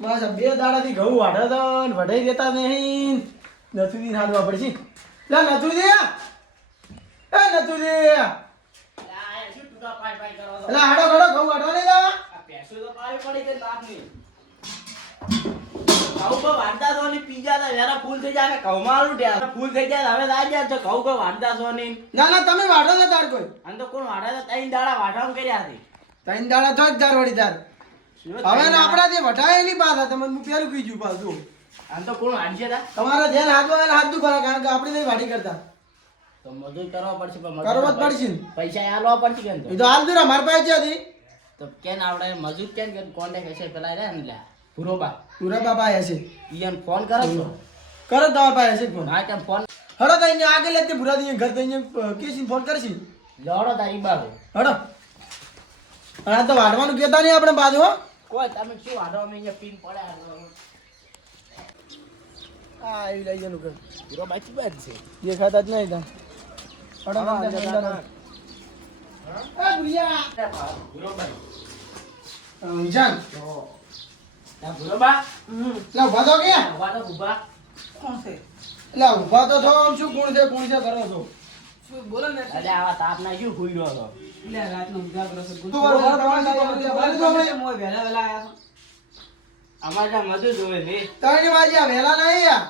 બસ બે દાડાથી ઘઉં વાઢે તો વઢાઈ દેતા નહીં. નથુજી હાલવા પડશે. લે નથુજી, એ નથુજી, એટલે હાડો ઘડો ઘઉં વાઢવા નહીં જવા. ઘઉં કો વાંધા છો ને પીજા તો વેરા ફૂલ થઈ જાય ઘઉં મારું ઢેર ફૂલ થઈ જાય હવે લાઈ જાય તો ઘઉં કો વાંધા છો ને ના ના તમે વાઢો છો તાર કોઈ. આમ તો કોણ વાઢા તો ત્રણ દાડા વાઢામ કર્યા છે. ત્રણ દાડા તો જ દાર વળી તાર. હવે ને આપણાથી વઢાય એની પાછા તમને હું પેલું કીધું પાછું. આમ તો કોણ વાંચે તા તમારા જેલ હાથમાં એને હાથ દુખા કારણ કે આપણે નહીં વાઢી કરતા. તો મજૂર કરવા પડશે પણ કરવો જ પડશે ને. પૈસા આલવા પડશે કેમ એ તો હાલ દુરા માર પાસે છે હતી. તો કેન આવડે મજૂર કેન કે કોન્ટેક્ટ હશે પેલા રે ને લે પુરોબા પૂરા બાપા આવ્યા છે. ઈયન ફોન કરો છો કરો તમારા પાસે છે ફોન. હા કેમ ફોન હડો તો અહીંયા આગળ લેતે ભૂરા દી ઘર તો અહીંયા કેસીને ફોન કરશી. લડો તારી બાબુ હડો. અને આ તો વાઢવાનું કહેતા નહીં આપણે બાજુ હો. કોઈ તમે શું વાઢો અમે અહીંયા પીન પડ્યા આ આવી લઈ જવાનું ઘર. પુરોબા ચી બાદ છે દેખાતા જ નહીં તા. હડો અંદર એ ભૂરિયા પુરોબા જાન પુરોબા લા ઉભા તો કે વાડો ઉભા કોણ છે લા ઉભા તો થો આમ શું કોણ છે કરો છો શું બોલો ને અરે આવા તાપ ના શું હુઈ રહ્યો છો એટલે રાતનો ઉજાગરો છે તું બરોબર તમારે મોય વેલા વેલા આયા અમારા મજૂર જોવે ને ત્રણ વાગ્યા વહેલા નહીં યાર.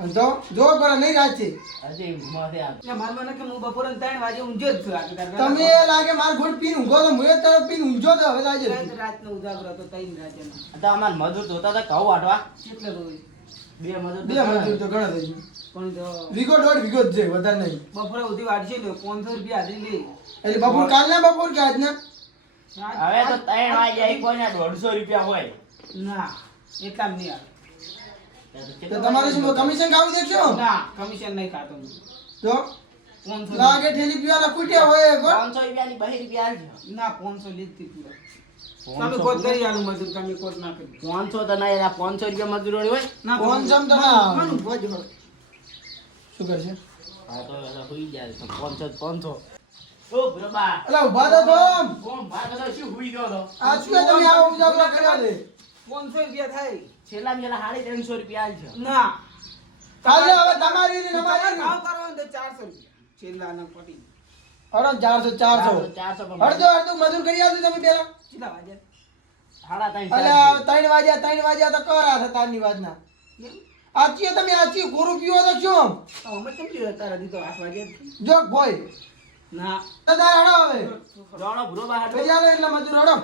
અને તો જો પર નહીં રાત છે. હજી મોઢે આવ એટલે માર મને કે હું બપોરે 3 વાગે ઊંઘ્યો જ છું આખી તાર તમે લાગે માર ઘોડ પીન ઊંઘો તો મુએ તરફ પીન ઊંઘો તો હવે લાગે રાતનો ઉજાગરો તો 3 વાગે તો અમાર મજૂર જોતા હતા ઘઉં વાટવા કેટલે રોઈ બે મજૂર બે મજૂર તો ઘણા થઈ ગયું. પણ તો વીઘો દોઢ વીઘો જ છે વધારે નહીં. બપોરે ઉધી વાડશે ને 500 રૂપિયા હાજરી લે એટલે બપોર કાલના બપોર કે આજના હવે તો 3 વાગે એક કોઈને 150 રૂપિયા હોય ના એટલામ નહીં આવે તો તમારે શું કમિશન ખાવું દેખશો ના કમિશન નહીં ખાતો હું જો 500 લાગે ઠેલી પીવાના કુટ્યા હોય એક વાર. 500 રૂપિયાની 2 રૂપિયા આલજો ના 500 લીધી પૂરા તમે કોટ કરી આલું મજૂર તમે કોટ ના કરી 500 તો નહીં એના 500 રૂપિયા મજૂરી હોય ના કોણ જમ તો ના. મન ભોજ હળ શું કરશે હા તો એલા હુઈ જાય તો 500 ઓ બરોબર અલા ઉભા તો થો. કોણ ભાગ શું હુઈ ગયો તો આ શું છે તમે આ ઉજાગરો કર્યા દે 500 રૂપિયા થાય છેલ્લા 350 રૂપિયા આલજો ના કાલે હવે તમારી ને અમારી ને. ભાવ કરવાનો તો 400 રૂપિયા છેલ્લા ના પટી હડો 400 400 અડધો અડધો મજૂર કરી આવજો તમે પેલા. કેટલા વાગે સાડા 3 અલ્યા 3 વાગ્યા તો કરા હતા તારની વાતના. આચીઓ તમે આચી ગોરુ પીવો તો શું અમે કેમ જોયા તારા દીધો 8 વાગે જો ભોય ના તાર હડો હવે રોણો બરોબર હાટો ભેજાલો એટલે મજૂર હડો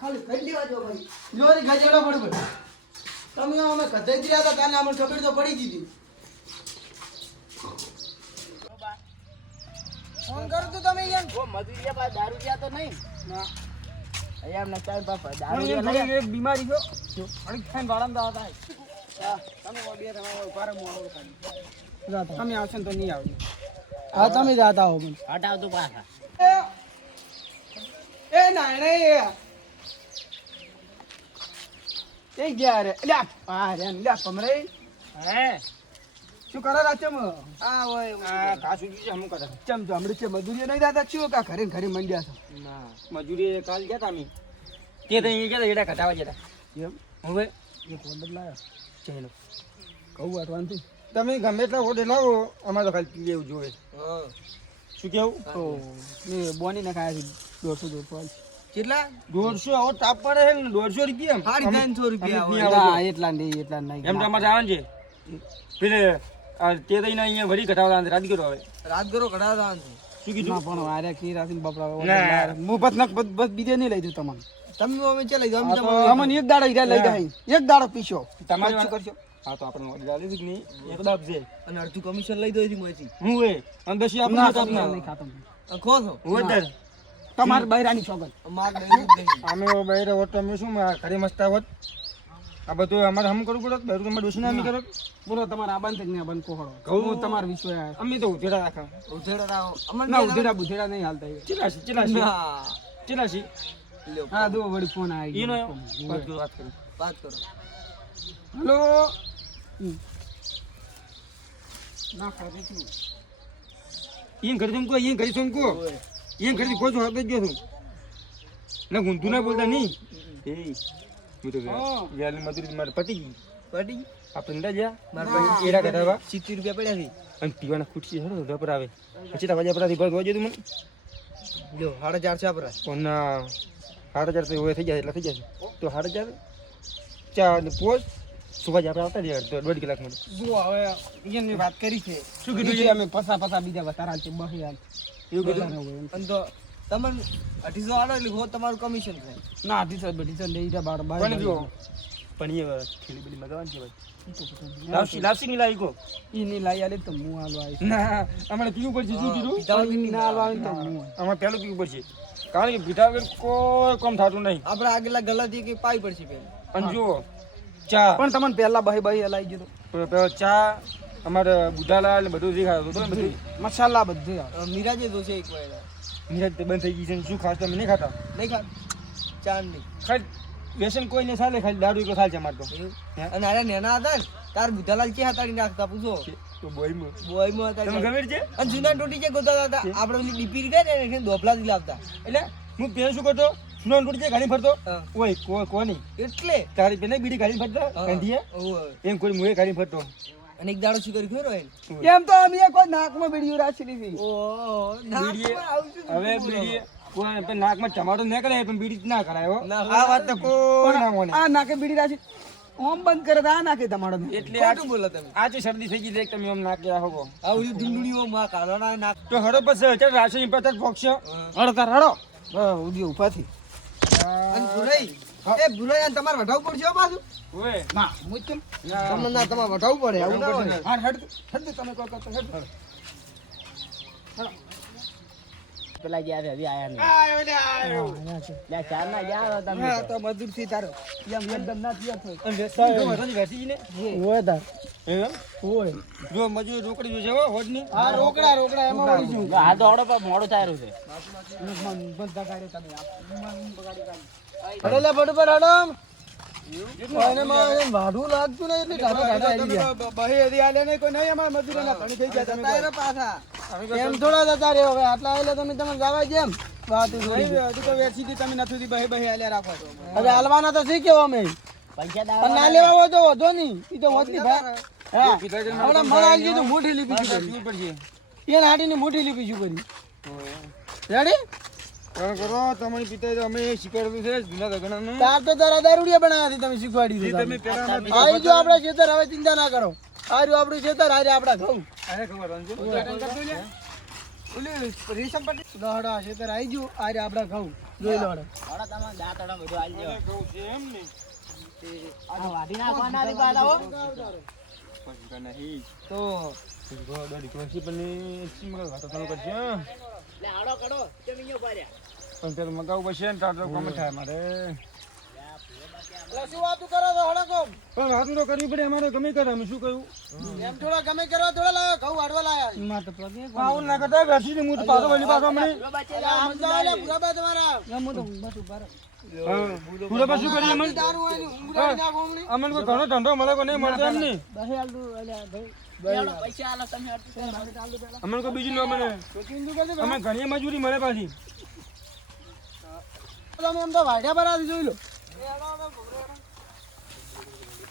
ખાલી કઈ લેવા જો ભાઈ જોરી ગજેડો પડ પડ. તમે અમે કથઈ રહ્યા હતા તાને અમને ખબર તો પડી દીધી. ફોન કરું તું તમે યાર. ઓ મજૂરીયા પાસે દારૂ જ્યા તો નહીં ના અહીંયા એમને ચાલ બાપા દારૂ મને જ્યા થોડી એક બીમારી ગયો અડી ખાઈને વાળંદા હતા તમે બે તમારો ઉપારે મોડો કાઢી તમે આવશો ને તો નહીં આવજો હા તમે જાતા હો મને. હટાવ તું પાછા એ નાણે એ ગયા રે લ્યા આ રે લ્યા કમરે હે શું કરે રાચમ આ હોય આ કાસુ જી હમ કરે ચમ તો હમણે છે મજૂરી નહીં દાદા શું કા ઘરે ઘરે મંડ્યા છો ના મજૂરી કાલ ગયા તા મી તે તો અહીંયા ગયા એડા ઘટાવા જતા એમ હવે એક ઓર્ડર લાવ્યો ચાલો કહું વાટવાનું તમે ગમે એટલા ઓર્ડર લાવો અમારે તો ખાલી પીવું જોઈએ. શું કેવું તો મેં બોની ના ખાયા છે 150 કેટલા 150 આવો તાપ પડે છે ને 150 રૂપિયા સાડી 300 રૂપિયા ના, એટલા નહીં એમ તો અમારે આવે છે પેલે તે દઈને અહીંયા વળી ઘટાડવા રાત કરો હવે રાત કરો કઢાવતા શું કીધું ના પણ વારે ખીર આસીને બપરા ના. હું બસ નક બસ બીજે નહીં લઈ દઉં તમને તમે અમે ચે લઈ હા, તો અમને એક દાડો હીરા લઈ જાય એક દાડો પીશો તમારે શું કરશો હા તો આપણે ઓર્ડર આલી દીધી નહીં એક દાબ છે અને અડધું કમિશન લઈ દો એથી મોથી હું એ અને દસી આપણે ના આપના નહીં ખાતો ખો છો હું દર તમાર બૈરાની છોકર માર અમે બહેરે હોત તો અમે શું ઘરે મસ્ત આવત આ બધું અમારે હમ કરવું પડે બેરું તમારે ડોસી ના કરો બોલો તમારા આબાન તક ને આબાન કોહળો કહું. હું તમાર વિશ્વ અમે તો ઉધેડા રાખા ઉધેડા રાવ ના ઉધેડા બુધેડા નહીં હાલતા ચિલાસી ચિલાસી હા દો વળી ફોન આવી ઈનો ગયો વાત કરું વાત કરો હેલો ના ખાતી છું ઈન ઘરે કો ઈન ઘરે શું કો ઈન ઘરે કોઈ જો હબે ગયો છું ના ગુંતુ ના બોલતા નહીં એ હું તો હા. વ્યાજની મજૂરી મારે પતી ગઈ પડી આપણે નતા ગયા મારા ભાઈ એરા કઢાવવા 70 રૂપિયા પડ્યા છે અને પીવાના ખુરશી હરો ડબર આવે પછી તા વજા પરાથી ભરવા જો તું મને લ્યો 450 આપરા પણ ના 8,000 તો હોય થઈ જાય એટલે થઈ જશે તો 8,000 ચા ને પોસ સુબહ આપણે આવતા રહ્યા તો 1.5 કલાકમાં જો હવે એની વાત કરી છે શું કીધું બીજું અમે પસા બીજા વધારા છે બહી હાલ એવું કીધું અને તો તમને 250 આલો એટલે હો તમારું કમિશન થાય ના ટીચર લઈ જા બાર કોને જો પણ એ ખેલી બધી મગાવવાની છે ભાઈ લાવસી ની લાવી કો ઈ ની લાઈ આલે તો હું હાલવા આવીશ ના અમારે પીવું પડશે શું કીધું ના હાલવા આવી તો હું અમારે પહેલું પીવું પડશે કારણ કે પીઠા વગર કોઈ કામ થતું નહીં આપણે આગલા ગલાથી કે પાઈ પડશે પેલા અને જો ચા પણ તમને પહેલા બહી હલાઈ ગયો પેલો ચા અમારે બુધાલાલ ને બધું દેખાતું હતું ને બધું મસાલા બધે મિરાજે જોશે એક વાર નિરાજ તે બંધ થઈ ગઈ છે ને શું ખાસ તમે નહીં ખાતા નહીં ખા ચાંદ નહીં ખાલી વ્યસન કોઈ નહીં ચાલે ખાલી દારૂ એકલો ચાલે છે અમારે તો હે? અને અરે નેના હતા ને તાર બુધાલાલ કે હતાડી નાખતા પૂછો તો બોયમાં બોયમાં હતા તમે ખબર છે અને જૂના ટોટી જે ગોતા હતા આપણે ઓલી ડીપી ગઈ ને એને દોપલાથી લાવતા એટલે હું પેન શું કરતો સુનો ટૂટી છે ગાડી ફરતો હા. ઓય કોની એટલે તારી પેને બીડી ગાડી ફરતા કંઠીએ ઓય. એમ કોઈ મુએ ગાડી ફરતો અને એક દાડો શું કરી ખરો એને એમ તો અમે કોઈ નાકમાં બીડીઓ રાખી લીધી ઓહો બીડીએ હવે બીડીએ કોઈ પણ નાકમાં ટમાટો ન કરાય પણ બીડી ના કરાય હો ના, આ વાત તો કોઈ ના મોને આ નાકે બીડી રાખી ઓમ બંધ કરે તો આ નાકે તમારો એટલે ખોટું બોલો તમે આજે શરદી થઈ ગઈ દેખ તમે એમ નાકે આવો આ ઓલી ડુંડુડીઓ માં કાઢવાના નાક તો હરો પછી ચાલ રાશન પચાસ પોક્ષો હળો તાર હળો ઉડી ઉભાથી અને ભુરાઈ એ ભુરાઈ અને તમારે વઢાવવું પડશે હો પાછું ઓય ના મુજ કેમ તમને ના તમારે વઢાવવું પડે આવું ના હોય હા હેડ હેડ તમે કોઈ કરતો હેડ પેલા ગયા છે હજી આયા નહીં આયો લે આયો લે ચાર ના ગયા તમે હા તો મજૂર થી તારો એમ એકદમ ના થયો તો અને વેસાય જો વરસાદ વેસી ને ઓય તાર એમ ઓય જો મજૂર રોકડી જોશે હો હોડની આ રોકડા એમાં વળી જુ આ તો આવડો પણ મોડું ચાર્યું છે બધા ગાડી તમે અરે લે ફટફટ હડમ કોઈને માં વાઢું લાગતું નહીં એટલે ઢાઢા ઢાઢા આવી ગયા બહી હદી આલે નહીં કોઈ નહીં અમાર મજૂરોના ધણી થઈ ગયા તમે તારે પાછા એમ થોડા જતા રહ્યો હવે આટલા આલે તમે તમને જવા જેમ વાત થોડી હજુ તો વેચી તમે નથી બહી આલે રાખો હવે હાલવાના તો શી કેવો અમે પૈસા અને ના લેવા હોય તો વધો નહીં ઈ તો વધની ભાઈ હા હમણાં મને આલી દીધું મોટી લીપી છું પીવું પડશે એને હાડીની મોટી લીપી છું કરી રેડી કોણ કરો તમારી પિતા તો અમે શીખવાડેલું છે જૂના દગણાનું તાર તો તારા દારૂડિયા બનાવ્યા તમે શીખવાડી તમે દીધું પેલા આવી જો આપણા ખેતર હવે ચિંતા ના કરો આર્યું આપણું ખેતર આરે આપડા ઘઉં અરે ખબર અંજુ ઓલી રેશમ પટ્ટી દોડા ખેતર આવી ગયું આરે આપડા ઘઉં જોઈ લો આવડો તમારે દાંતડા બધું આલી દેવા કહું છે એમ ને આ વાઢી નાખવાના હતી પાછા હો પછી નહીં તો દોડી કોશી પણ સીમળ વાતો ચાલુ કરશે હં? લે આડો કડો કેમ ઇયો પાડ્યા પણ પેલું મગાવવું પડશે ને તાર તો કોમ થાય મારે એટલે શું વાતું કરો તો હળકો પણ વાતું તો કરવી પડે અમારે ગમે કરે અમે શું કહ્યું એમ થોડા ગમે કરવા થોડા લાયો ઘઉં વાડવા લાયા માં તો પગે આવું ના કરતા બેસી ને હું તો પાછો વળી પાછો હમણાં સમજાવે પુરાબા તમારા પૂરા પાછું શું કરીએ અમને દારૂ હોય ને ઊંઘરાઈ નાખો હમણાં. અમને કોઈ ઘણો ધંધો મળે કોઈ નહીં મળતો એમ નહીં પૈસા આલો તમે અમને કોઈ બીજું ન મળે તો ચીંધું કરી દો. અમે ઘણી મજૂરી મળે પાછી તમે એમ તો વાઢ્યા બરાબર જોઈ લો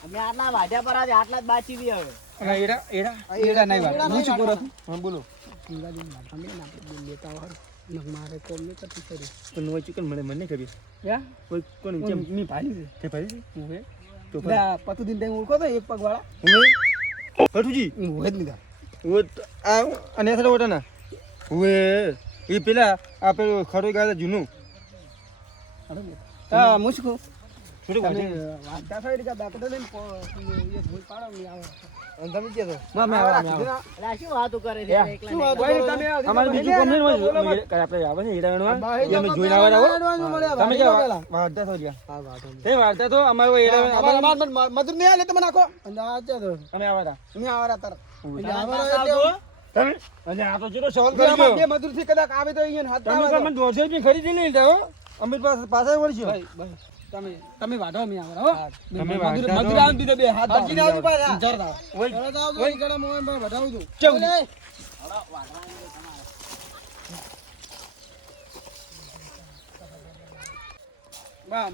અમે આટલા વાઢ્યા પર આજે આટલા જ બાચી દી હવે અને એડા એડા એડા નહીં વાઢ હું શું કરું હા બોલો મારે કોમ નહીં કરતી કરી તો નવા ચિકન મળે મને નહીં ખબર યા કોઈ કોણ કેમ મી ભાઈ છે તે ભાઈ ઉભે તો પતુ દિન તમે ઓળખો તો એક પગ વાળા હવે કઠુજી હું જ લીધા હવે આ અને સાથે ઓટા ના હવે એ પેલા આ પેલું ખરો ગાય જૂનું હા મુશ્કુ થોડું તમે વાંચી વાંચતા થઈ રહ્યા દાખલો લઈને એક ભૂલ પાડો ને આવે અને તમે કે માં મેં આવે અલા શું વાતો કરે છે એકલા શું વાત નહીં. કરો? તમે અમારે બીજું કોમ નહીં હોય આપણે આવે ને હીરા વેણવા અમે જોઈને આવવા તમે કે વાર્તા થો ગયા હા વાતો તે વાર્તા તો અમારે હીરા વેણવા મધુર નહીં આલે તમે નાખો અને આ છે તો અમે આવવા અમે આવરા તાર એટલે આવરા આવજો. તમે અને આ તો ચેલો સવાલ એટલે કરી બે મધુર થી કદાચ આવે તો અહીંયા હાથ તમે તો મને 200 રૂપિયા ખરીદી નહીં લીધા હો અમે પાછા વળશું તમે વાઢો અમે આવરા હો તમે મધુર વાઢતા મધુર આમ દીધે બે હાથ હાજીને આવજો પાછા. જરદા ઓય. જરદા આવજો ઈ કડા મોય માં વઢાવું છું ચૌદ. ઓલે. બામ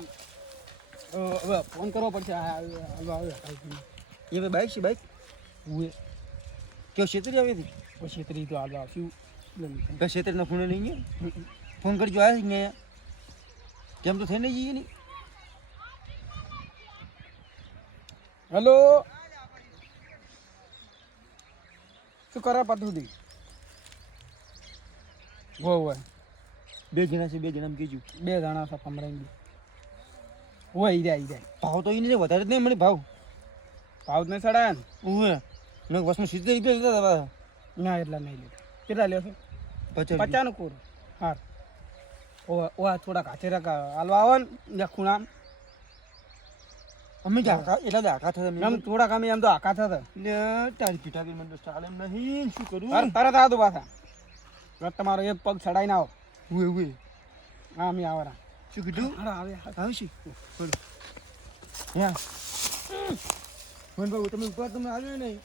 હવે ફોન કરવો પડશે એ બાઈક છે બાઈક ઉએ કયો છેતરી આવી હતી પછી તરી તો આગળ આવશું કઈ છેતરીનો ફોન નહીં ગયો ફોન કરજો આવ્યા અહીંયા કેમ તો થઈને જઈએ નહીં હેલો શું કરે પતુદી હોય બે જણા છે બે જણા કીધું 2 જણા છે પમરાઈ હોય ઈ ભાવ તો એને વધારે જ નહીં મને ભાવ ભાવ ને સડા ને ઉવે મેં વસમાં 70 રૂપિયા લીધા હતા ના એટલા નહીં લેતા કેટલા લેશો 50 નું કોર હા ઓ થોડા કાચે રકા હાલવા આવો ને ખૂણા અમે આખા એટલા જ આખા થતા એમ થોડા કામે એમ તો આખા થતા એટલે તારી પીઠા કરી મને તો ચાલે એમ નહીં શું કરું તરત આવતું પાછા તમારો એક પગ ચડાઈને આવો ઉવે ઉવે હા અમે આવરા શું કીધું આવશે બોલો હા મને તમે ઉપર તમે આવ્યો નહીં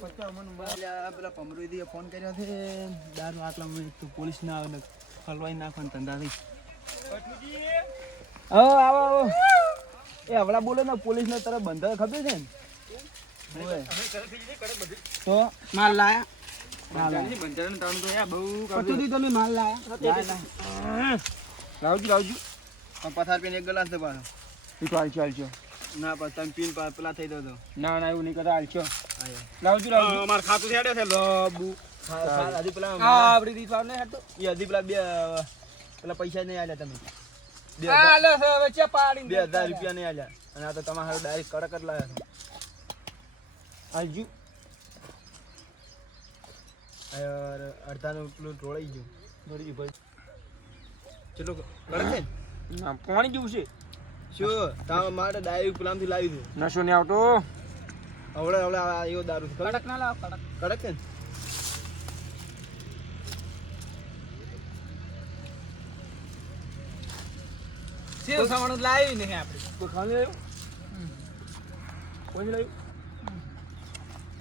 પચાસ મને પેલા પમરોઈ ફોન કર્યો છે દારૂ આટલા તો પોલીસ ના આવે ને હલવાઈ નાખવાના ધંધાથી આવો આવો આવો એ હવડા બોલે ને પોલીસ ને તરફ બંધા ખબર છે ને તો માલ લાયા તમે માલ લાયા લાવજો પથાર પીને એક ગ્લાસ દે પાછો હાલજો ના પછી તમે પીને પેલા થઈ દો ના એવું નહીં કરતા હાલજો લાવજો અમાર ખાતું છેડે છે લોબુ હજી પેલા આપડી રીત વાળ નહીં હટતો એ હજી પેલા પેલા પૈસા નહીં આલ્યા તમે હાલે હવે ચે પાડી 2000 રૂપિયા નહીં આલ્યા અને આ તો તમારે ડાયરેક્ટ કડક જ લાવ્યા હાલજો યાર અડધાનું પેલું ઢોળાઈ ગયું ભાઈ ચલો કડક છે ના પાણી જેવું છે શું તારા માટે ડાયરેક્ટ પેલામથી લાવી દઉં નશો નહીં આવતો હવડે આ એવો દારૂ છે કડક ના લાવ કડક કડક છે ને સેવ સામાનું લાવી નહીં આપણે કોઈ ખાલી આવ્યું કોઈ લાવ્યું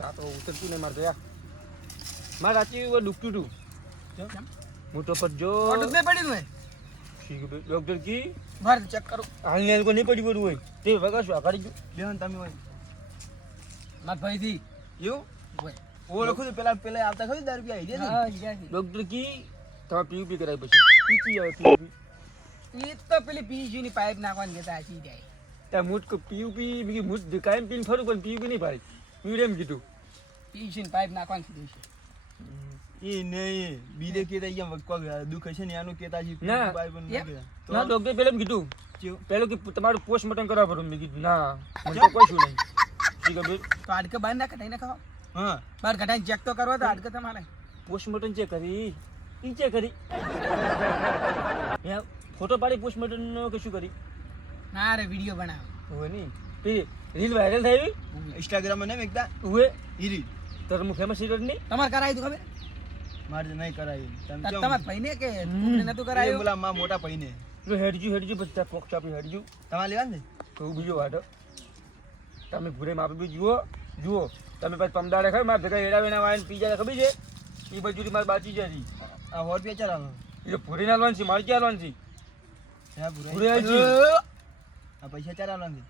આ તો ઉતરતું નહીં મારતો યાર મારે રાચી દુખતું હતું મોટો પર જો નહીં પડી ને ડોક્ટર કી માર ચેક કરો હાલને કોઈ નહીં પડી પડ્યું હોય તે વગર શું આકારી ગયું બેન તમે હોય માર ભાઈ થી એવું હોય ઓળખું તો પેલા આવતા ખરી 10 રૂપિયા આવી હા જાય ઈ ડોક્ટર કી તમે પીયુપી કરાવી પછી પીચી આવે પીયુપી ઈ તો પેલી પીજી ની પાઇપ નાખવાની કેતા આસી જાય ત્યાં મુટ પીયુપી બીજી મુટ કાયમ પીને ફરું પણ પીયુપી નહીં પાડી પીવડે એમ કીધું પીજી ની પાઇપ નાખવાની કીધું છે એ નહીં બીજે કેતા અહીંયા કોઈ દુખ હશે ને આનું કેતા છે ના. ના ડોક્ટર પેલા કીધું પેલું કે તમારું પોસ્ટમોર્ટમ કરાવવા પડે મેં કીધું ના મને તો કશું નહીં ઠીક છે તો હાડકે બહાર ના કઢાઈ ના ખાઓ હા બહાર કઢાઈ ચેક તો કરવા તો હાડકે તમારે પોસ્ટમોર્ટમ ચેક કરી ઈ ચેક કરી ફોટો પાડી પોસ્ટમોર્ટમ નો કશું કરી ના રે વિડિયો બનાવ હોય નહીં તે રીલ વાયરલ થઈ ઇન્સ્ટાગ્રામ માં ને એકદા હોય ઈ રીલ તો હું ફેમસ હીરો નહીં તમારે કરાવી તું ખબર મારે નહીં કરાયું તમાર ભાઈને કે તમને નતું કરાયું બોલા માં મોટા ભાઈને હેડજુ બધા કોક ચાપી હેડજુ તમારે લેવા ને તો બીજો વાટો તમે ભૂરે માપી બી જુઓ તમે પછી પમદાડે ખાય મારે ભેગા એડાવીને વાઈને પીજા ખબર છે એ બાજુથી મારે બાચી જતી આ હોટ પે ચાલવાનું એ ભૂરે ના લાવવાનું છે મારે ક્યાં લાવવાનું છે ભૂરે આ પૈસા ચાર લાવવાનું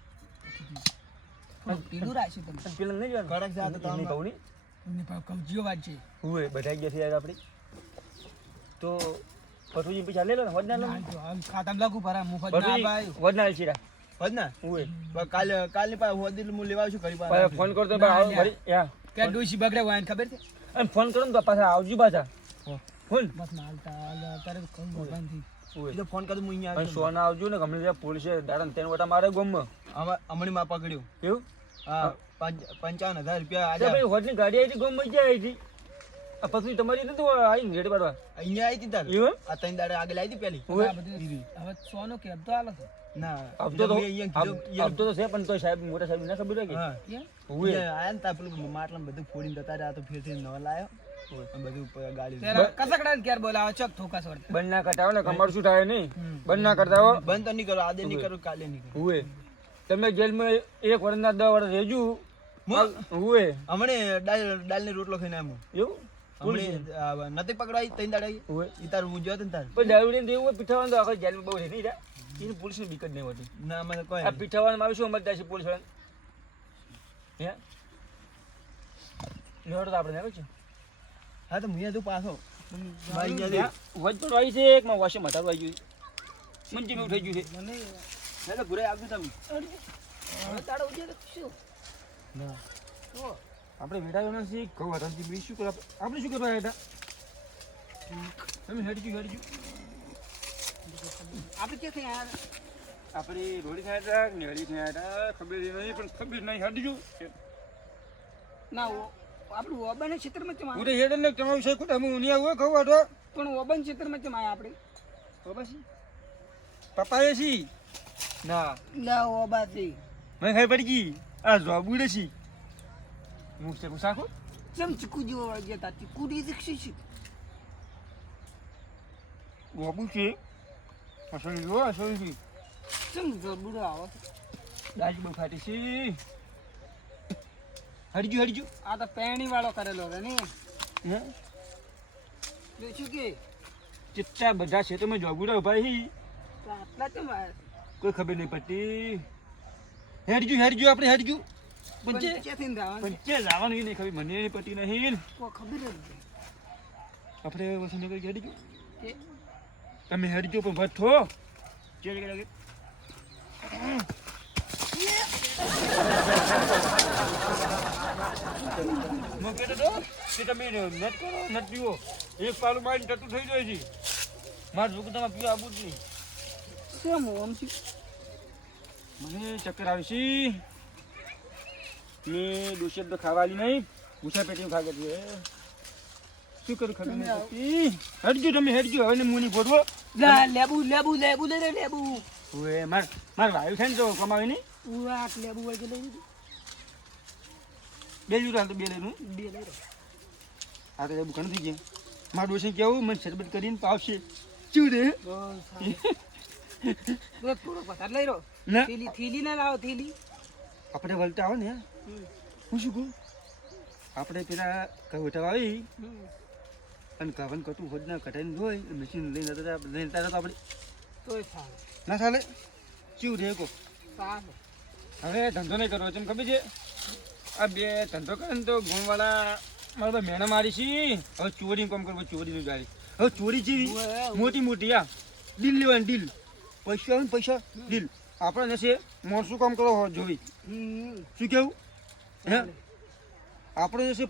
છે પીલું રાખ્યું તમે પેલા નહીં જવાનું કડક જા તો તમને કહું નહીં તમને પાપ કવજીઓ વાત છે હુએ બધા ગયા છે યાર આપણી તો પટુજી પૈસા લે લો ને વડના લો ખાતામાં લાગુ ભરા મુફત ના ભાઈ વડના છે વડના હુએ કાલે પા હોદીલ મુ લેવા છું કરી પા ફોન કરતો બા આવો ભરી યા કે ડોશી બગડે વાયન ખબર છે અને ફોન કરો ને તો પાછા આવજો પાછા ફોન બસ માલતા તારે કોણ ભગવાનથી હુએ તો ફોન કરું હું અહીંયા આવજો સોના આવજો ને ગમે તે પોલીસે દાડન તેન વટા મારે ગોમમાં અમણી માં પકડ્યું એવું હા 55,000 રૂપિયા આજે ભાઈ હોટની ગાડી આવી ગોમમાં જાય આવી આ પછી તમારી નતું આઈ રેડ પાડવા અહીંયા આવી હતી તાર આ તઈ દાડે આગળ આવી હતી પેલી હવે સોનો કે તો આલો ના અબતો તો છે પણ તો સાહેબ મોટા સાહેબ ના ખબર કે હા હુએ આયા ને તા પેલું માટલા બધું ફોડીને જતા રહ્યા તો ફેરથી નવા લાયો બધું ગાડી કસકડા ક્યારે બોલાવો ચોક થોકા છોડ બંધ ના કરતા ને કમર શું થાય નહીં બંધ ના કરતા હો બંધ તો નહીં કરો આજે નહીં કરો કાલે નહીં કરો હુએ તમે જેલમાં 1 વર્ષના 10 વર્ષ રહેજો હુએ હમણે દાલની રોટલો ખાઈને આમ એવું હમણે નથી પકડાઈ તઈ દાડે હુએ ઈ તાર હું જોત ને તાર પણ દારૂ ને દેવું પીઠાવાનું તો આખો જેલમાં બહુ રહી નહીં એને પોલીસની બીક જ નહીં હોતી. ના મને કોઈ આ પીઠાવાળામાં આવી શું અમારે જાય છે પોલીસ વાળા? હે લેવડો તો આપણે ને છે. હા તો મુયા તું પાછો ભાઈ વજ પણ આવી છે એક માં વોશિંગ મટાડું આવી ગયું. મંજી મેં થઈ ગયું છે. એટલે ઘરે આવ્યું તમે. હવે તાળો ઉજે તો શું? ના તો આપણે વેડાયો નથી કહું હતા બીજું શું કરવા આપણે શું કરવા હતા? તમે હેડજો આપણે ક્યાં થઈ યાર? આપણે રોડી થયા હતા નેડી થયા હતા ખબર નહીં પણ ખબર નહીં હેડજો ના આપણું ઓબાના ક્ષેત્રમાં કેમ પૂરે હેડ ને તમારું છે ખોટા હું નહીં આવું કહું હતો પણ ઓબાન ક્ષેત્રમાં કેમ આયા આપણે? ઓબાસી પપ્પા એ છી ના ના ઓબાસી મને ખબર પડી ગઈ આ જોબુડે છી હું છે મુસાકો ચમ ચીકુ જેવો વાગ્યા તા ચીકુ દી દીક્ષી છે જોબુ છે અસલી જો અસલી ચમ જોબુડો આવો દાજી બહુ ફાટી છે હરજુ આ તો પેણી વાળો કરેલો રે ને હે દેખ્યું કે ચિત્તા બધા છે તમે જોબુડા ભાઈ તો આટલા કેમ કોઈ ખબર નહીં પડતી હેરજુ આપણે હેરજુ પંચે જવાનું નહીં ખબર મને નહીં પડતી નહીં ખબર આપણે વસન કરી હેરજુ તમે હેરજુ પણ ભઠ્ઠો ચેડ કરે હું કહેતો તો કે તમે નેટ કરો નેટ પીવો એક પાલું મારીને ટટ્ટું થઈ જાય છે મારે જોકે તમે પીવા આવવું જ નહીં કેમ આમથી મને ચક્કર આવે છે મેં દોષી તો ખાવાની નહીં ભૂસા પેટી ખાગે છે શું કરું ખબર નહીં હેડજો તમે હેડજો હવે મુની ફોડવો લેબુ હવે માર વાયુ છે ને તો કમાવી નહીં લેબુ વળગે લઈ બે લીધું હાલ તો બે લઈ આ તો લેબુ ઘણું થઈ ગયા મારું ડોસી કેવું મને શરબત કરીને પાવશે શું રે થોડો પસાર લઈ રહ્યો થેલી ના લાવો થેલી આપણે વળતા આવો ને હું શું કહું આપણે પેલા કવટા આવી અને કવન કટું હોદ ના કટાઈને જોઈ મશીન લઈને આપણે ના ચાલે શું રે કો હવે ધંધો નહીં કરવો છે ખબર છે આ બે ધંધો કરે ને તો ગુણવાળા મારે મેણા મારી છે હવે ચોરીનું કામ કરવું ચોરીનું ગાડી હવે ચોરી છે મોટી આ ડીલ લેવાની ડીલ પૈસા આવે ને પૈસા ડીલ આપણે છે મોણસું કામ કરો જોઈ શું કેવું હે આપણે છે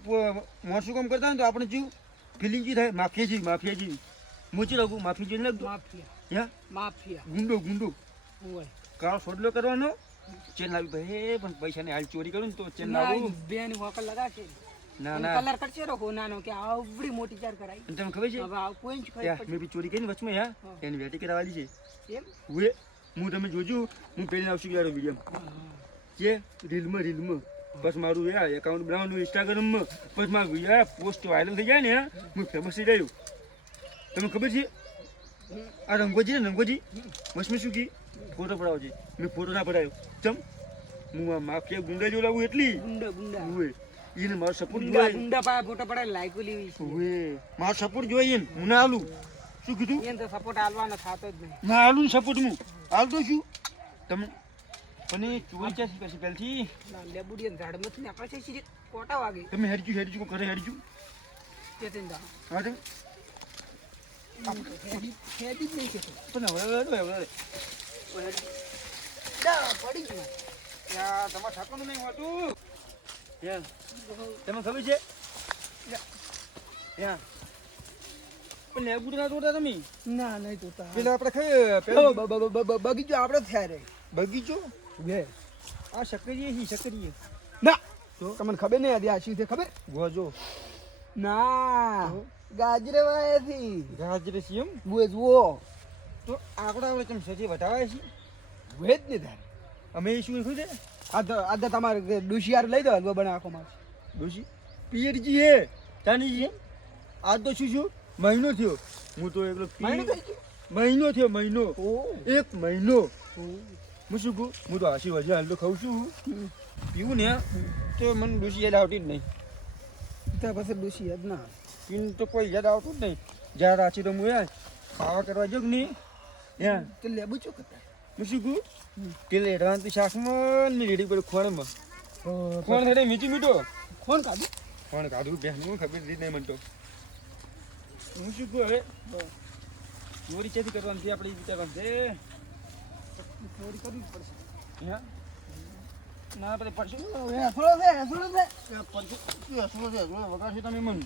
મોણસું કામ કરતા હોય ને તો આપણે જેવું ફિલિંગ જે થાય માફિયા મોચી લાગું માફી જોઈને લાગતું ગુંડો કાળો સોડલો કરવાનો ચેન લાવી ભાઈ પણ પૈસા ને હાલ ચોરી કરું ને તો ચેન લાવું બેન વોકલ લગાશે ના કલર કરશે રો હોનાનો કે આવડી મોટી ચાર કરાઈ અને તમને ખબર છે હવે આ કોઈ જ ખબર મે બી ચોરી કરીને વચમાં યા એની વેટી કરાવવાની છે એમ ઓએ હું તમે જોજો હું પેલી આવશું યાર વિડિયો જે રીલમાં બસ મારું યા એકાઉન્ટ બનાવવાનું ઇન્સ્ટાગ્રામમાં બસ મારું યા પોસ્ટ વાયરલ થઈ જાય ને હું ફેમસ થઈ ગયો તમને ખબર છે આ રંગોજી વચમાં શું કી ફોટો પડાવો છે મેં ફોટો ના પડાયો ચમ હું આ માફિયા ગુંડા જો લાવું એટલી ગુંડા ઓએ એને મારો સપોર્ટ જોઈએ ગુંડા પા ફોટો પડાય લાઈકો લેવી છે ઓએ મારો સપોર્ટ જોઈએ ને હું ના આલું શું કીધું એને તો સપોર્ટ આલવાનો થાતો જ નહીં ના આલું સપોર્ટ હું આલતો છું તમે પણ ચોરી ચાસી કરશે પહેલથી લેબુડિયન ઝાડમાંથી ને આપણે છે કોટા વાગે તમે હેડજુ કરે હેડજુ ચેતનદા હા તે હેડી જ નહીં છે પણ હવે પડી ગયું યા તમારે ઠાકોરનું નહીં હોતું યા તમે ખબર છે યા પણ લેબુ ના તોડતા તમે ના નહીં તોડતા પેલા આપણે ખાઈ બગીચો આપણે થયા રે બગીચો વે આ શકરીએ ના તમને ખબર નહીં આદી આ શું છે ખબર ગોજો ના ગાજરે વાયાથી ગાજરે છે એમ બુએ જુઓ તો આપણે કેમ સજી વટાવાય છે વેજ ને તારે અમે શું છે આ તમારે ડુશિયાર લઈ દો હલવો બનાવો માં ડુશી પિયરજી હે ચાની છે આજ તો શું મહિનો થયો હું તો એકલો મહિનો થયો એક મહિનો હું શું કહું હું તો હાસી વજે હાલ તો ખાઉં છું પીવું ને તો મને ડુશી યાદ આવતી જ નહીં ત્યાં પછી ડુશી યાદ ના પીને તો કોઈ યાદ આવતું જ નહીં જ્યાં રાચી તો હું ખાવા કરવા જો કે નહીં યા તે લેબુ ચો કરતા હું શું કહું કે લેડવાનું તું શાકમાં ને રેડી પર ખોણમાં ખોણ થડે મીઠું મીઠો ફોન કાઢું ખોણ કાઢું બેહનું ખબર જ નહીં મને તો હું શું કહું હવે ચોરી ક્યાંથી કરવાની છે આપણે વિચારવાનું છે ચોરી કરવી જ પડશે હા ના આપણે પડશું થોડો છે થોડો છે વગાડશે તમે મને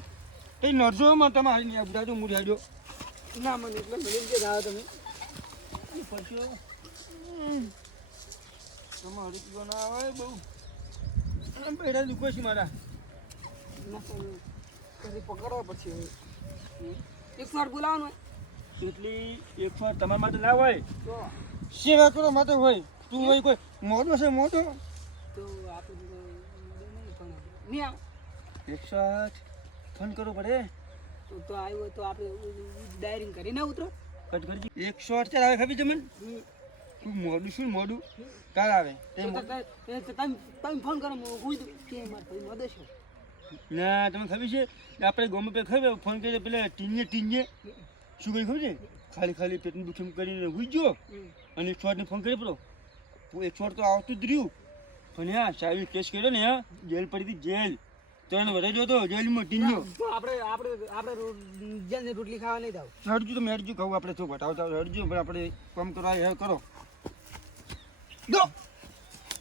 કઈ નરજો માં તમે હારી બુધાજો મૂડી હાડ્યો ના મને એટલે મિલી જે જાવ તમે પડશો તમારે પીવા ના આવે બહુ બેડા દુખો છે મારા પકડવા પછી એક વાર બોલાવવાનું એટલી એક વાર તમારા માટે ના હોય તો સેવા કરો માટે હોય તું હોય કોઈ મોટો છે મોટો તો આપણે નહીં આવ 108 ફોન કરવો પડે તો આવ્યો તો આપણે ડાયરિંગ કરીને ઉતરો કટ કરજી 108 ચાલ આવે ખબર જમન તું મોડું શું મોડું કાલ આવે તમે ફોન કરો હું પૂછું કે મારે ભાઈ મદદ છે ના તમને ખબર છે આપણે ગમે પે ખબર ફોન કરી પેલા ટીંજે શું કરી ખબર છે ખાલી પેટનું દુખમ કરીને હુઈ ગયો અને 108 ને ફોન કરી પડો 108 તો આવતું જ રહ્યું પણ હા સાહેબ કેસ કર્યો ને હા જેલ પડી હતી જેલ તો એને વધારી ગયો તો જેલમાં ટીંજો તો આપણે જેને રોટલી ખાવા નહીં જાવ હડજુ તમે હડજુ કહું આપણે તો બતાવતા હડજુ પણ આપણે કામ કરવા એ કરો દો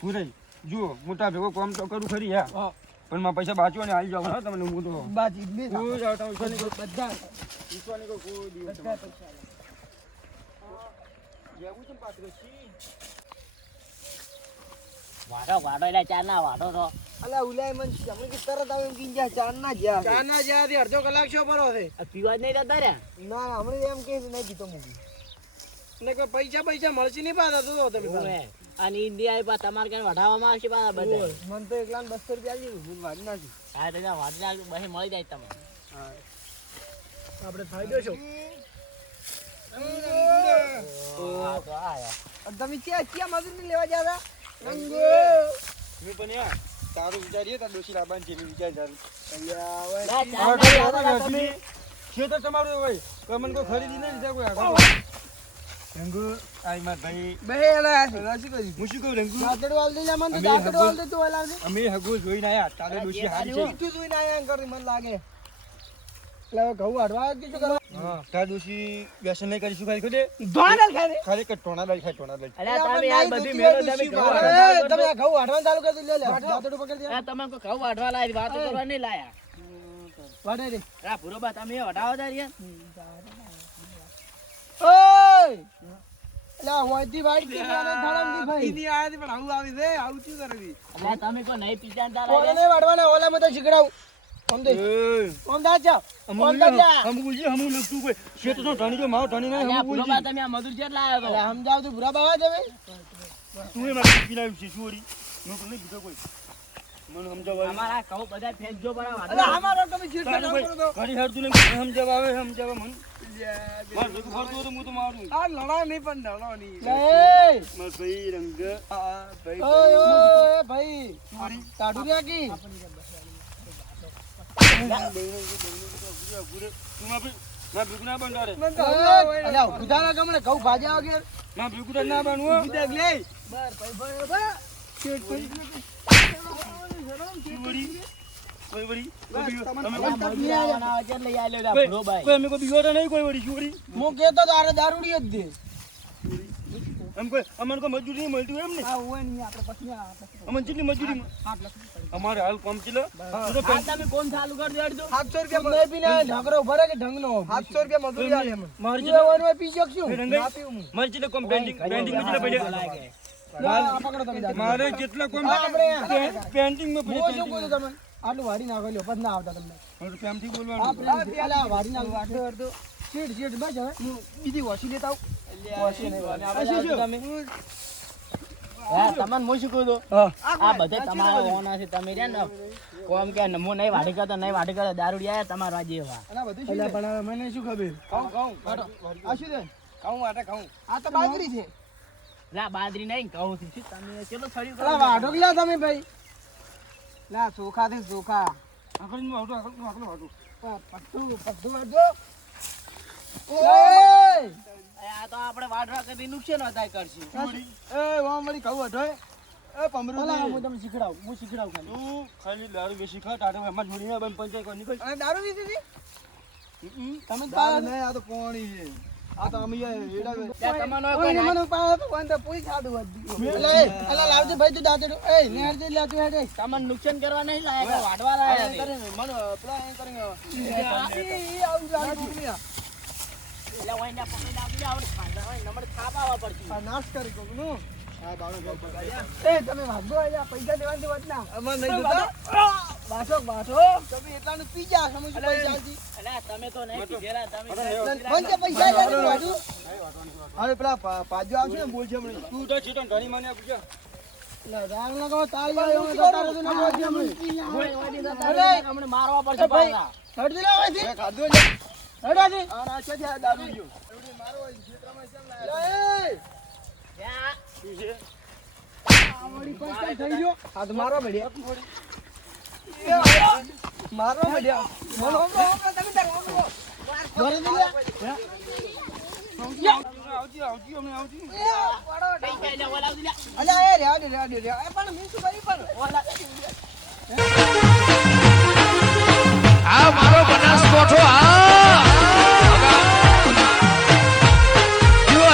પૂરે જુઓ મોટા ભેગો કામ તો કરું ખરી હા પણ મારા પૈસા બાચવા ને આવી જાવ હા તમને હું તો બાજી બે કોઈ જાવ તમે બધા વિશ્વાની કોઈ દિવસ બધા પૈસા જેવું છે પાત્ર છી વાડો એટલે ચાર ના વાડો તો અલા ઉલાય મન તમે કે તરત આવે એમ કીન જા ચાર ના જ્યા થી અડધો કલાક છો પરો છે આ પીવા જ નહીં જતા રહ્યા ના હમણે એમ કે નહીં કીધો મૂકી ને કોઈ પૈસા મળશે નહીં પાછા તો તમે ઓવે. અને ઇન્ડિયા પા તમારે કઈ વઢાવવામાં આવશે પાછા બધા મન તો 1,200,000 આલી હું વાડી નાખી હા તો ત્યાં વાડી નાખ બહી મળી જાય તમને આપણે ફાયદો છો હા તો આયા તમે ક્યાં મજૂરી લેવા ગયા રંગો મેં પણ યાર તારું વિચારીએ તાર દોશી લાબાન છે વિચાર તારું ના, ચાર ના વાળા તમે છે તો તમારું હોય કમન કોઈ ખરીદી નહીં લીધા કોઈ આગળ રંગુ આઈ માર ભાઈ બે એલા રાશી કરી હું શું કહું રંગુ દાતડ વાલ દે મન તો અમે દાતડ હગો- વાલ દે તો વાલ દે અમે હગો જોઈને આયા તારે દોશી હારી છે તું જોઈને આયા એમ કરી મને લાગે એટલે હવે ઘઉં હડવા કે શું કરવા હા તાર દોશી વ્યસન નહીં કરી શું ખાલી ખોદે ધોનલ ખાને ખાલી કે ટોણા લાઈ ખાય ટોણા લાઈ અલ્યા તમે યાર બધી મેળો તમે ઘઉં તમે વાઢવા આ ઘઉં હડવાનું ચાલુ કરી લે દાતડ પકડ દે આ તમે કોઈ ઘઉં વાઢવા લાવી વાતો કરવા નહીં લાયા વાડે દે આ ભૂરોબા તમે વઢાવો તા યાર ઓય એલા હોયથી વાડ કે નાના થાળામથી ભાઈ ઈની આયાથી પણ આવું આવી દે આવું શું કરવી અલ્યા તમે કોઈ નહીં પીતા ને તારા કોને વાડવાના ઓલા મત શીખડાવ ઓમ દે ઓમ દા જા ઓમ દા જા હમ બોલજી હમ લગતું કોઈ શેત તો ઢાણી જો માવ ઢાણી નહીં અલ્યા હમ ભૂરોબા બોલજી તમે આ મજૂર કેટલા આવ્યો અરે સમજાવ તું ભૂરા બાવા જવે તું એ મારી પીનાવી છે ચોરી નો તો નહીં બીજો કોઈ મને સમજાવ અમારા ઘઉં બધા ફેંકજો પણ આ અરે વાઢવા. અમારો તમે ચીડ તારું ના કોઈ કરો તો ઘડી હરતું નહીં સમજાવ આવે સમજાવ મન માર ભેગું ફરતું હોય તો હું તો મારું આ લડા નહીં પણ લડો નહીં લે માર ભાઈ રંગ આ ભાઈ ઓય ઓય ભાઈ કાઢું રહ્યા કી ના ભેગું ના બંધારે અલ્યા ગુદાના ગમણે ઘઉં ભાજ્યા વગર ના ભેગું ના બનવું દેખ લે બર ભાઈ ભાઈ કોઈ વળી અલ્યા મજૂર આવવાના હોય એટલે લઈ આલ્યો તા ભૂરોબાઈ. કોઈ અમે કોઈ બીજો નહીં કોઈ વળી ચોરી મો કેતો તો આરે દારૂડી જ દે એમ કોઈ અમને કોઈ મજૂરી નહીં મળતી હોય એમ ને આ હોય નહીં આપણે પછી અમને કેટલી મજૂરી અમારે હાલ કોમ ચલે આ તમે કોણ ચાલુ કરી દેજો 700 રૂપિયા નહીં પીને ઢગરો ભરે કે ઢંગનો 700 રૂપિયા મજૂરી આલે મને મારી પીવો હોય ને પી શકશું રંગાઈ મારી ચલે કોમ પેન્ટિંગ માં ચલે પડ્યા આ પકડો તમે દારૂ. મારે કેટલા કોમ આપણે પેન્ટિંગ માં હું શું કહું છું તમને આટલું વાડી નાખો લ્યો પદ ના આવતા તમને પ્રેમથી આ બોલવાનું પ્રેમથી આલા વાડી નાખો અડધો અડધો સીટ બસ હવે હું બીજી વોશી લેતા આવું વોશી નહીં તમે હા તમને હું શું કહું છું? આ બધે તમારા હોવાના છે તમે રહ્યા ને કોમ કે હું નહીં વાઢી કરતો નહીં વાઢી કરતો દારૂડી આયા તમારા જેવા અલા બધું શું પણ હવે મને શું ખબર આ શું છે આ તો બાજરી છે લા બાદરી નહીં કહું છું શું તમે ચલો છડ્યું કરો અલા વાઢો લ્યા તમે ભાઈ લા ચોખા થી ચોખા આગળ નું આવતો આગળ નું વાટો પટ્ટું વાઢો ઓય આ તો આપણે વાઢવા કરી નુકસાન વધારે કરશું એ વામ વળી કહું અઢોય એ પમરું ભલા, હું તમને શીખડાવું ખાલી તું ખાલી દારૂ બેસી ખા ટાટો એમાં જોડીને બંધ પંચાયત કરી નીકળ અને દારૂ પીધી હતી તમે દારૂ નહીં આ તો પોણી છે આ તો અમે એડા ત્યાં તમારો કોઈ કોઈ ના- મને પાડો તો કોઈ તો પૂરી ખાધું હતી અલા લાવજે ભાઈ તું દાંતેડું એ નેર દે લે તું હેડે તમને નુકસાન કરવા નહીં લાયા વાઢવા લાયા છે. મને પેલા એમ કરીને એટલે હું એને પકડીને આપી દે, આપણે ખાધા હોય, નંબર થાપ આવવા પડશે. નાશ કરી કોક નું એ તમે ભાગો આયા પૈસા દેવાની વાત ના અમર નહીં જોતા બાટો તમે એટલાનું પી જા સમજ પૈસા હતી અલા, તમે તો નહીં પીધેલા, તમે પંચે પૈસા લે વાડું અરે પેલા પાજો આવશે ને બોલ છે હમણાં તું તો છીટો ઘણી મને પૂછ્યા રામ લગો તાળી આવ્યો તો તારે તો ના બોલ છે હમણાં અમને મારવા પડશે પાછા. હટ દિલા હોય છે ખાધો લે હડા દે આ રાચે છે દારૂ જો એવડી મારો હોય ક્ષેત્રમાં કેમ લાયા એ ત્યાં આવડી પંચાયત થઈ ગયો હાથ મારો ભડ્યા મારો ભડ્યા બોલો તમે તાર ઘરે આવજી અમે આવજી કઈ કઈ લે, ઓલા આવજી લે. અલ્યા એ રેવા દે એ પણ મીઠું કરી પણ ઓલા